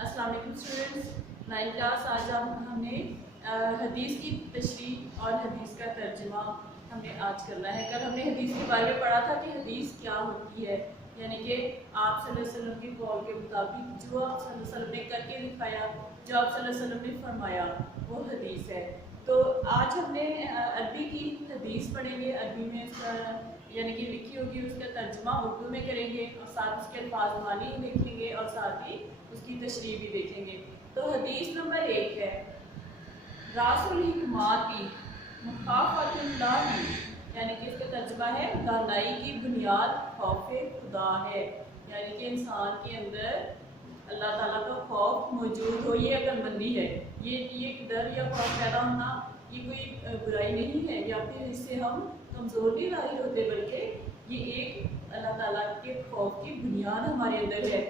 अस्सलाम वालेकुम students. 9th class आज हमने हदीस की तशरीह और हदीस का तर्जुमा हमने आज करना है। कल हमने हदीस के बारे में पढ़ा था कि हदीस क्या होती है, यानी कि आप सल्लल्लाहु अलैहि वसल्लम की कौल के मुताबिक जो आप सल्लल्लाहु अलैहि वसल्लम ने करके दिखाया, जो आप सल्लल्लाहु अलैहि वसल्लम ने फरमाया, वो हदीस है। तो आज हमने अरबी की हदीस पढ़ेंगे। अरबी में इसका यानी कि लिखी होगी, उसका तर्जुमा उर्दू में करेंगे और साथ उसके अल्फाज मानी देखेंगे और साथ ही उसकी तशरीह भी देखेंगे। तो हदीस नंबर 1 है, रासुल हिकमाती मुखाफतुल्लाही, यानी कि इसका तर्जुमा है दानाई की बुनियाद खौफ खुदा है। यानी कि इंसान के अंदर अल्लाह ताला का खौफ मौजूद हो, ये अक्लमंदी है। ये डर या खौफ पैदा होना ये कोई बुराई नहीं है, या फिर इससे हम कमज़ोर नहीं जाहिर होते, बल्कि ये एक अल्लाह ताला के खौफ की बुनियाद हमारे अंदर है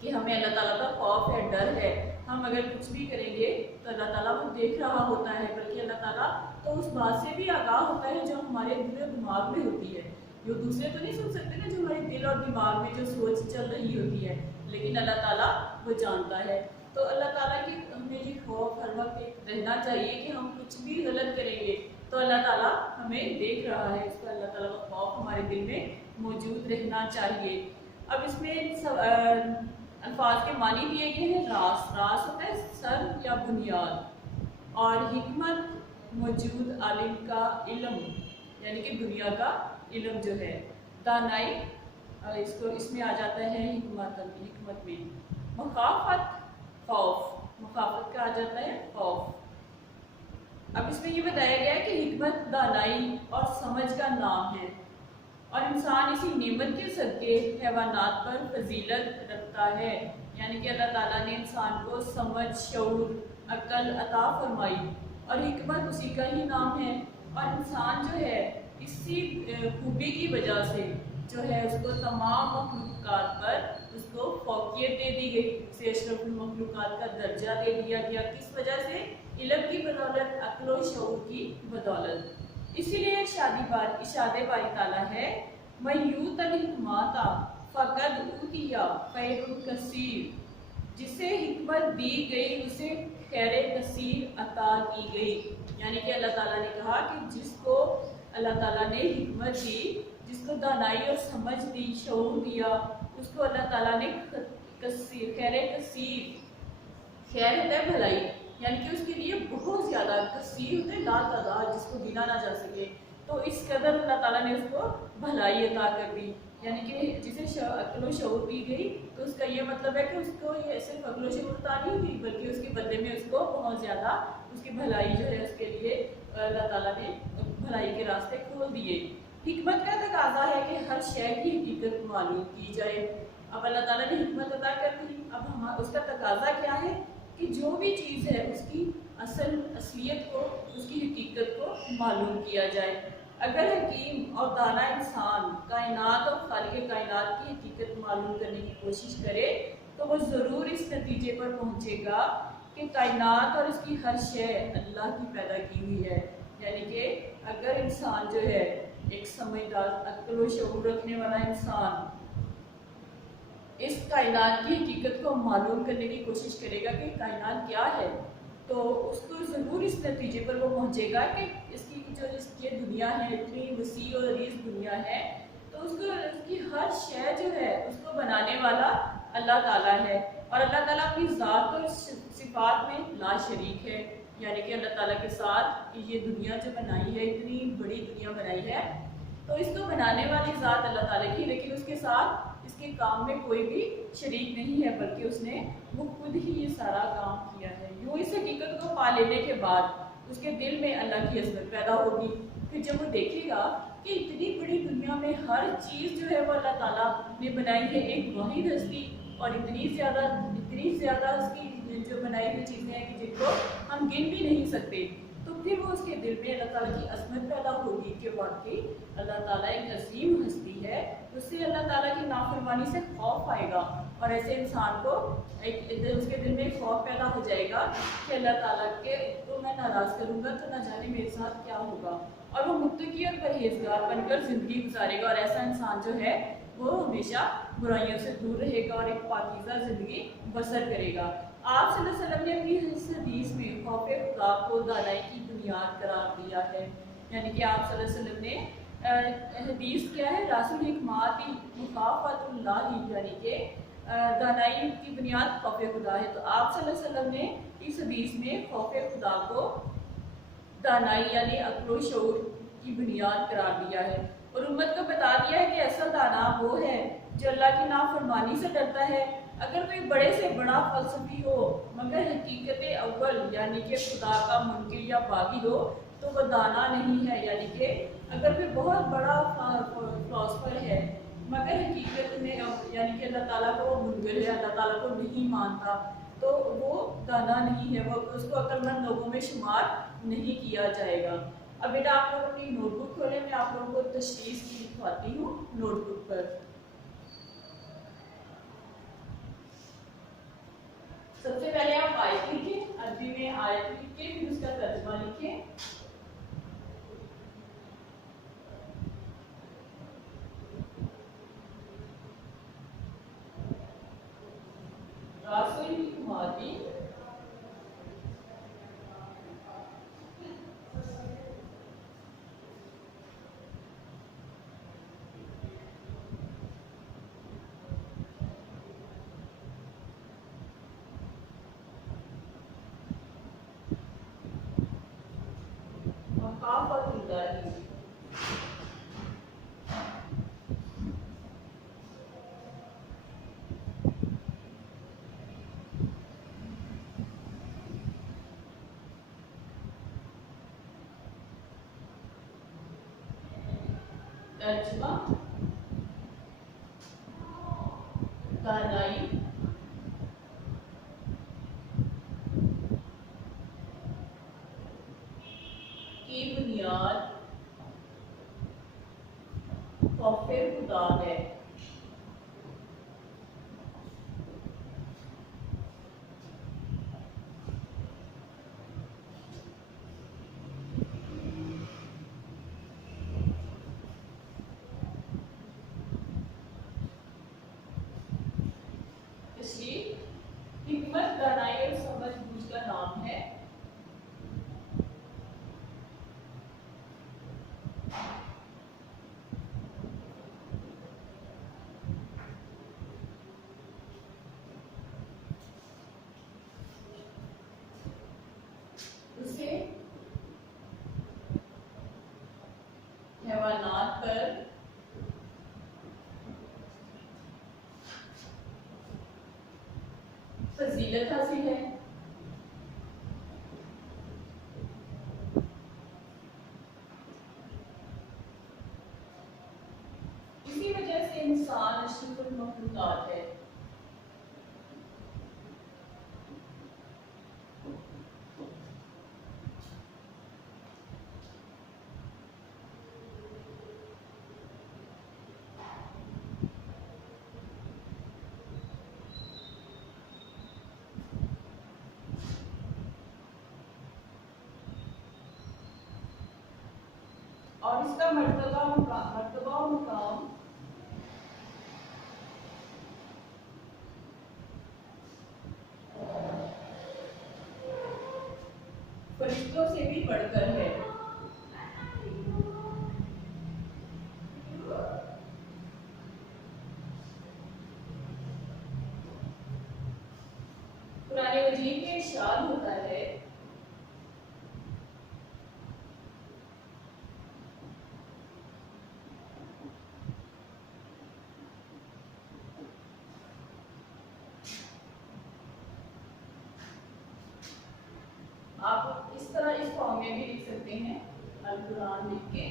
कि हमें अल्लाह ताला का खौफ है, डर है। हम अगर कुछ भी करेंगे तो अल्लाह ताला वो देख रहा होता है, बल्कि अल्लाह ताला तो उस बात से भी आगाह होता है जो हमारे दिल और दिमाग में होती है। जो दूसरे तो नहीं सुन सकते ना, जो हमारे दिल और दिमाग में जो सोच चल रही होती है, लेकिन अल्लाह ताला वो जानता है। तो अल्लाह ताला की हमें ये खौफ हर वक्त रहना चाहिए कि हम कुछ भी गलत करेंगे तो अल्लाह ताला हमें देख रहा है। इसको अल्लाह ताला का खौफ हमारे दिल में मौजूद रहना चाहिए। अब इसमें अल्फाज के मानी दिए गए हैं। रास रास होता है सर या बुनियाद, और हिकमत मौजूद आलिम का इल्म, यानी कि दुनिया का इल्म जो है। दानाई इसको इसमें आ जाता है हिकमत में। मुखाफत खौफ, मुखाफत का आ जाता है खौफ। अब इसमें ये बताया गया है कि हिकमत दानाई और समझ का नाम है, और इंसान इसी नेमत के सदके हैवानात पर फजीलत रखता है। यानी कि अल्लाह ताला ने इंसान को समझ, शऊर, अक्ल अता फरमाई, और हिकमत उसी का ही नाम है। और इंसान जो है इसी खूबी की वजह से जो है उसको तमाम मखलूक़ात पर उसको फौकियत दे दी गई, उसे अशरफुल मखलूक़ात का दर्जा दे दिया गया। किस वजह से? इल्म की बदौलत, अक्ल और शऊर की बदौलत। इसीलिए इशादे बारी ताला है, मयूतल हिकमाता फ़क़द ऊतिया खैरुन कसीर, जिसे हिकमत दी गई उसे खैर कसीर अता की गई। यानी कि अल्लाह ताला ने कहा कि जिसको अल्लाह ताला ने हिकमत दी, जिसको दानाई और समझ दी, शऊर दिया, उसको अल्लाह ताला ने खैर कसीर, खैर होता है भलाई, यानी कि उसके लिए बहुत ज़्यादा, कसीर होते हैं लातादाद, जिसको गिना ना जा सके। तो इस कदर अल्लाह ताला ने उसको भलाई अता कर दी। यानी कि जिसे अक्ल व शऊर दी गई, तो उसका ये मतलब है कि उसको ये सिर्फ अक्ल व शऊर अता नहीं हुई, बल्कि उसके बदले में उसको बहुत ज़्यादा उसकी भलाई जो है उसके लिए अल्लाह ताला ने भलाई के रास्ते खोल दिए। हिकमत का तकाजा है कि हर शय की हकीकत मालूम की जाए। अब अल्लाह ताला ने हिकमत अता कर दी, अब हम उसका तकाजा क्या है कि जो भी चीज़ है उसकी असलियत को, उसकी हकीकत को मालूम किया जाए। अगर हकीम और दाना इंसान कायनात और खालिक कायनात की हकीकत मालूम करने की कोशिश करे तो वो ज़रूर इस नतीजे पर पहुँचेगा कि कायनात और इसकी हर शय अल्लाह की पैदा की हुई है। यानी कि अगर इंसान जो है एक समझदार, अक्ल व शऊर रखने वाला इंसान इस कायनात की हकीकत को मालूम करने की कोशिश करेगा कि कायनात क्या है, तो उसको ज़रूर इस नतीजे पर वो पहुँचेगा कि इसकी जो ये दुनिया है, इतनी वसी और अरीज़ दुनिया है, तो उसकी हर शय जो है उसको बनाने वाला अल्लाह ताला है। और अल्लाह ताला अपनी ज़ात और सिफ़ात में ला शरीक है। यानी कि अल्लाह ताला के साथ ये दुनिया जो बनाई है, इतनी बड़ी दुनिया बनाई है, तो इसको बनाने वाली ज़ात अल्लाह ताला की, लेकिन उसके साथ इसके काम में कोई भी शरीक नहीं है, बल्कि उसने वो खुद ही ये सारा काम किया है। यूँ इस हकीकत को पा लेने के बाद उसके दिल में अल्लाह की अज़मत पैदा होगी। फिर जब वो देखेगा कि इतनी बड़ी दुनिया में हर चीज़ जो है वो अल्लाह ताला ने बनाई है, एक वाहिद हस्ती, और इतनी ज़्यादा उसकी जो बनाई हुई चीज़ें हैं कि जिनको हम गिन भी नहीं सकते, तो फिर वो उसके दिल में अल्लाह ताला की अज़मत पैदा होगी कि वाकई अल्लाह ताला एक अजीम हस्ती है। उससे अल्लाह ताला की नाफरमानी से खौफ आएगा, और ऐसे इंसान को उसके दिल में खौफ पैदा हो जाएगा कि अल्लाह ताला के को मैं नाराज़ करूँगा तो ना जाने मेरे साथ क्या होगा, और वो मुत्तकी और परहेज़गार बनकर ज़िंदगी गुजारेगा। और ऐसा इंसान जो है वो हमेशा बुराइयों से दूर रहेगा और एक पाकीज़ा ज़िंदगी बसर करेगा। आप सल्लल्लाहु अलैहि वसल्लम ने अपनी इस हदीस में खौफ खुदा को दानाई की बुनियाद करार दिया है। यानी कि आप सल्लल्लाहु अलैहि वसल्लम ने हदीस क्या है, रासुल हिकमात मुखाफतुल्लाह, यानी कि दानाई की बुनियाद खौफ खुदा है। तो आप सल्लल्लाहु अलैहि वसल्लम ने इस हदीस में खौफ खुदा को दानाई यानी अक्ल शऊर की बुनियाद करार दिया है और उम्मत को बता दिया है कि असल दाना वो है जो अल्लाह की नाफरमानी से डरता है। अगर कोई बड़े से बड़ा फलसफी हो मगर हकीकत अव्वल यानी कि खुदा का मुनकिर या बागी हो तो वह दाना नहीं है। यानी कि अगर कोई बहुत बड़ा फिलोसफर है मगर हकीकत में यानी कि अल्लाह ताला को वो मुनकिर है, अल्लाह ताला को नहीं मानता, तो वो दाना नहीं है, वो उसको अक्लमंद लोगों में शुमार नहीं किया जाएगा। अब बेटा आप लोग अपनी नोटबुक खोलें, मैं आप लोगों को तशरीह लिखवाती हूँ नोटबुक पर। सबसे पहले आप आयत लिखें, अरबी में आयत लिख के फिर उसका तर्जुमा लिखें। रासुल हिकमाती मकाफतुल्लाही, तर्जुमा दानाई की बुनियाद खौफ खुदा है। हिकमत दानाई और समझ-बूझ का नाम है। उसे हैवानात पर फजीलत हासिल है। इसी वजह से इंसान अशरफुल मखलूकात है। और इसका मर्तबा मुकाम फरिश्तों से भी बढ़कर है। कुरान मजीद में इरशाद होता है आप इस तरह इस फॉर्म में भी लिख सकते हैं, अल कुरान लिख के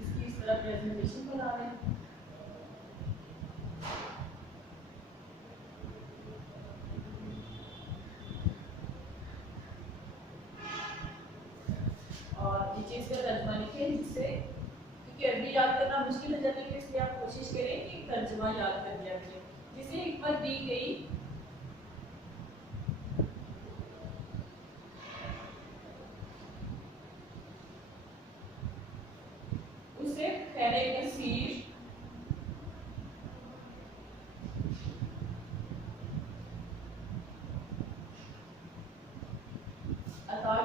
इसकी इस तरह प्रेजेंटेशन बना लें। और नीचे इसका तर्जुमा लिखें, जिससे क्योंकि अरबी याद करना मुश्किल हो जाती है इसलिए आप कोशिश करें कि तर्जुमा याद कर लिया करें। जिसे हिकमत दी गई उसे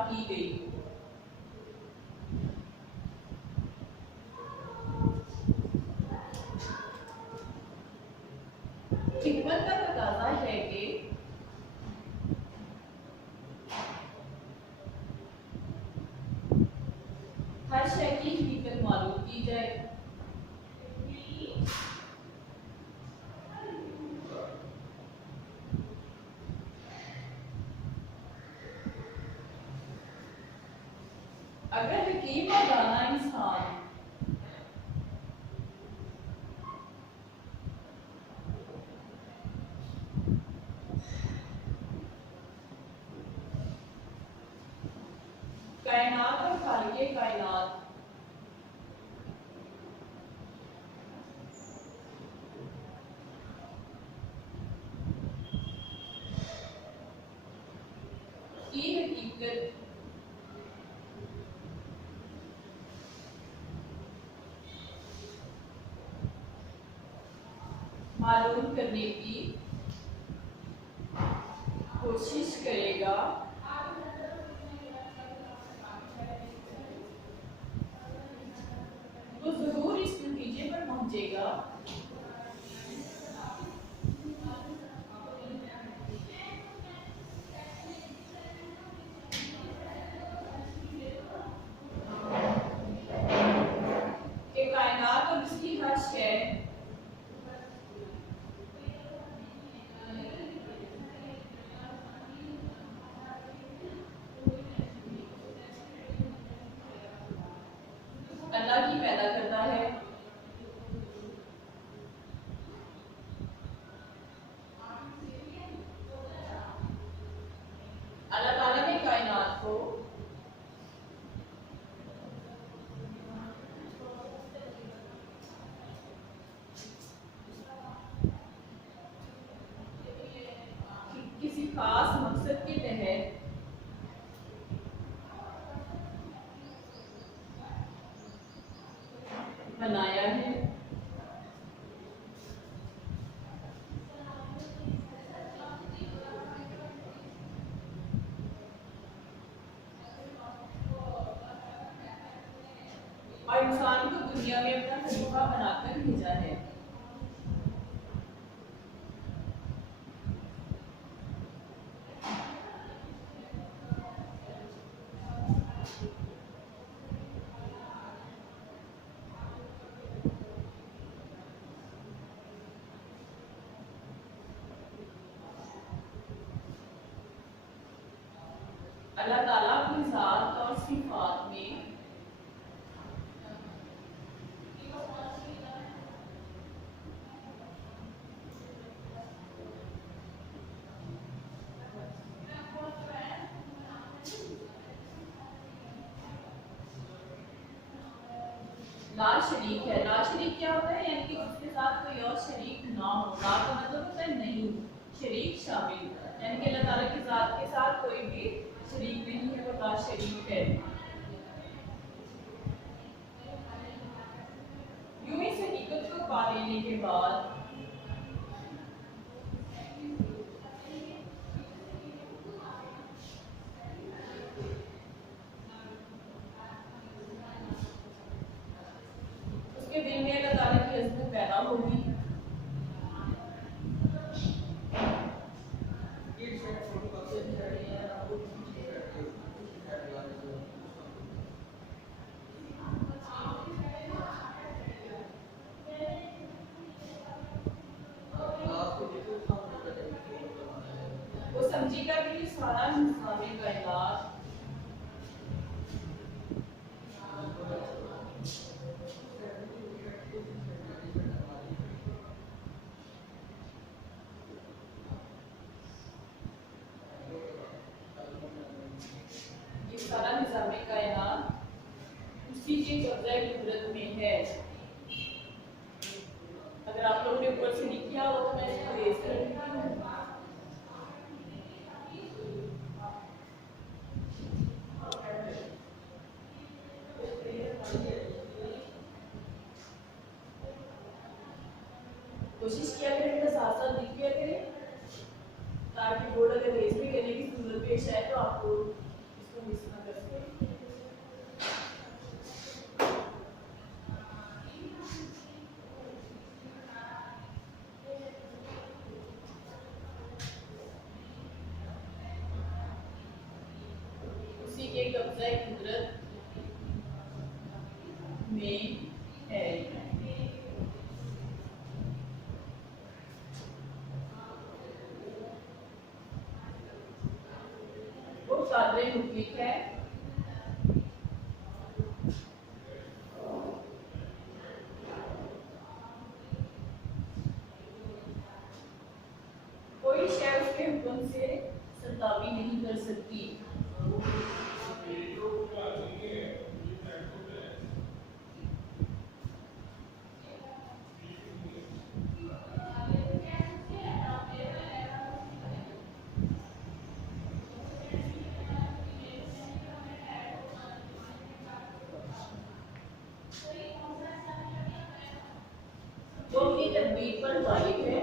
की गई हो। हिकमत का तकाजा है कि हर शय की हकीकत मालूम की जाए, अगर हकीम और दाना इंसान कायनात और खालिके कायनात की हकीकत मालूम करने की कोशिश करेगा, तो जरूर इस नतीजे पर पहुंचेगा कि कायनात और इसकी हर शय अल्लाह की पैदा करता है। अल्लाह ताला ने कायनात को किसी खास मकसद के तहत बनाया है। और इंसान को दुनिया में अपना खलीफा बनाकर भेजा है। अल्लाह ताला अपनी ज़ात और सिफात में ला शरीक है। ला शरीक क्या होता है? यानी कि उसके साथ कोई और शरीक ना हो। ला का मतलब होता है नहीं, शरीक शामिल, यानी कि अल्लाह ताला की ज़ात के साथ कोई भी शरीक नहीं है, वो ला शरीक है। यूं इस हकीकत को पा लेने के बाद उसके दिल में अल्लाह ताला की अज़मत पैदा होगी। वो समझेगा कि सारा निज़ाम कायनात उसी के कब्जा कुदरत में है। अगर आप लोगों ने ऊपर से नहीं किया हो तो मैं इसको रेज कर देती हूँ। कोशिश किया करें तो साथ साथ लिख किया करें ताकि बोर्ड अगर रेज भी करने की जरूरत पेश आए तो आपको इसको मिस ना कादरे मुतलक है। कोई शय उसके हुक्म से सरताबी नहीं कर सकती। जो अपनी तदबीर पर गालिब है।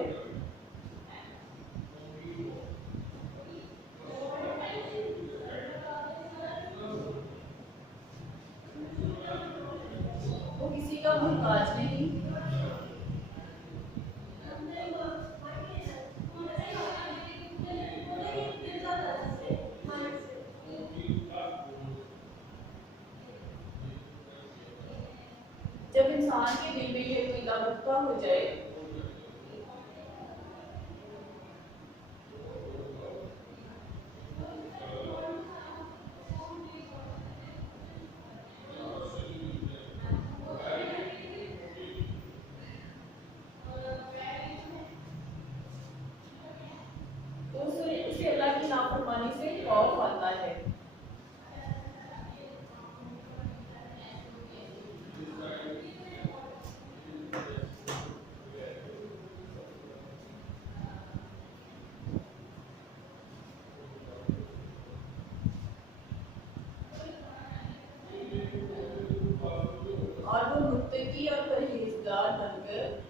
वो किसी का मोहताज नहीं। जब इंसान के दिल में ये अकीदा पुख्ता हो जाए तो उसे अल्लाह की नाफरमानी से खौफ आता है। और वो मुत्तकी और परहेजगार बनकर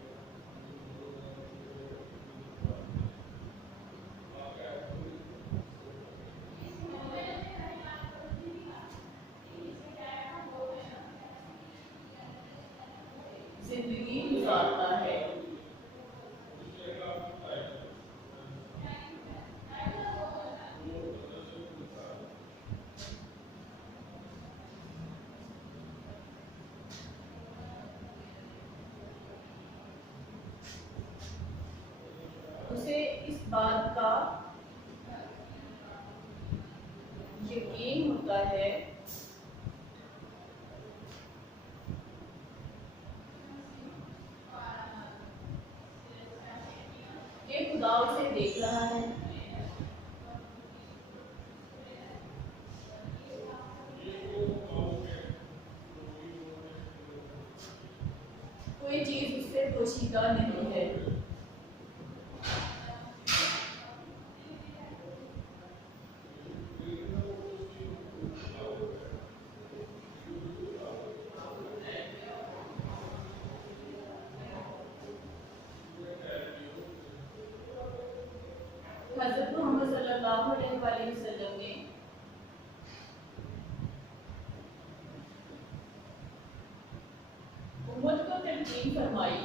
जिंदगी गुजारता है। उसे इस बात का यकीन होता है कि खुदा उसे देख रहा है। कोई चीज उससे पोशीदा नहीं है। हज़रत मोहम्मद सल्लल्लाहु अलैहि वसल्लम ने उम्मत को तलकीन फरमाई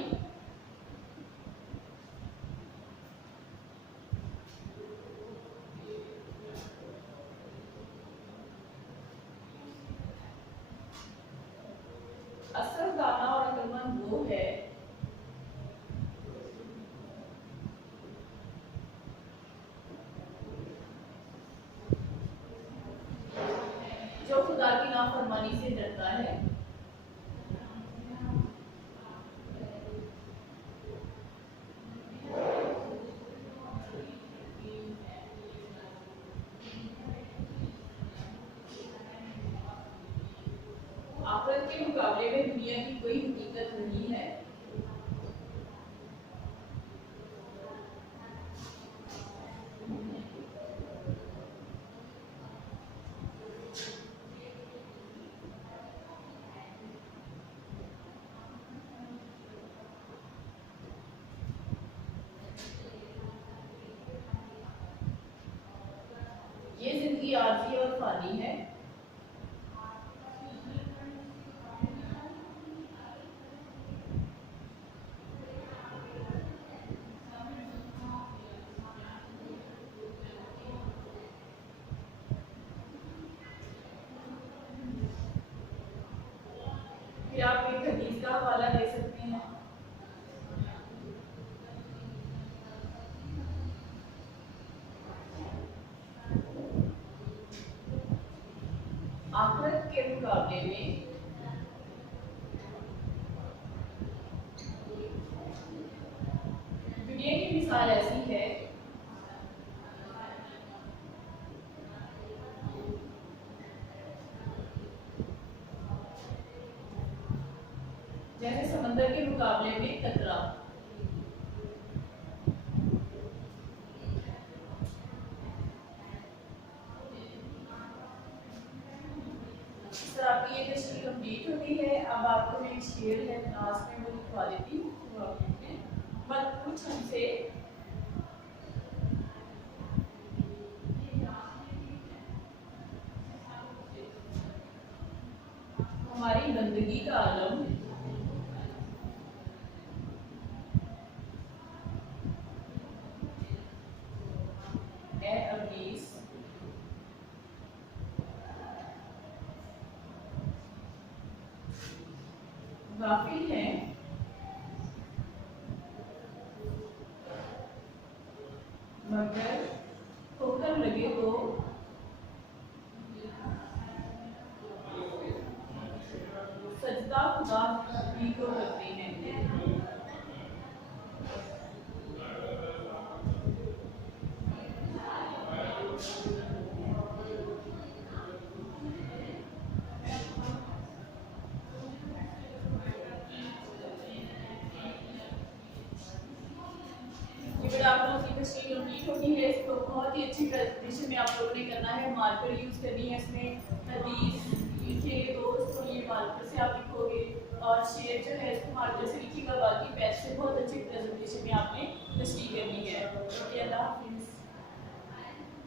असल दाना और अक्लमंद वो है जो खुदा की नाफरमानी से डरता है। आखिरत के मुकाबले में दुनिया की कोई हकीकत नहीं है। ये जिंदगी आरजी और फानी है। फिर आप एक हदीस का हवाला दे सकते हैं। मुकाबले में दुनिया की मिसाल ऐसी है जैसे समंदर के मुकाबले में कतरा। आपकी ये तशरीह कंप्लीट हो गई है। अब आपको मैं शेर है क्लास में वो लिखवा देती हूँ, तो आप लिखें मत कुछ हमसे हमारी गंदगी का आलम है अबलीस गाफिल है मगर ठोकर लगे तो सजदा खुदा ही को करते हैं। आप लोगों की तशरीह कंप्लीट होनी है। इसको बहुत ही अच्छी प्रेजेंटेशन में आप लोगों ने करना है। मार्कर यूज़ करनी है इसमें, हदीस लिखेंगे तो उसको ये मार्कर से आप लिखोगे और शेर जो है इसको मार्कर से लिखिएगा। बाकी पैच से बहुत अच्छी प्रेजेंटेशन में आपने तशरीह करनी है। अल्लाह हाफिज़।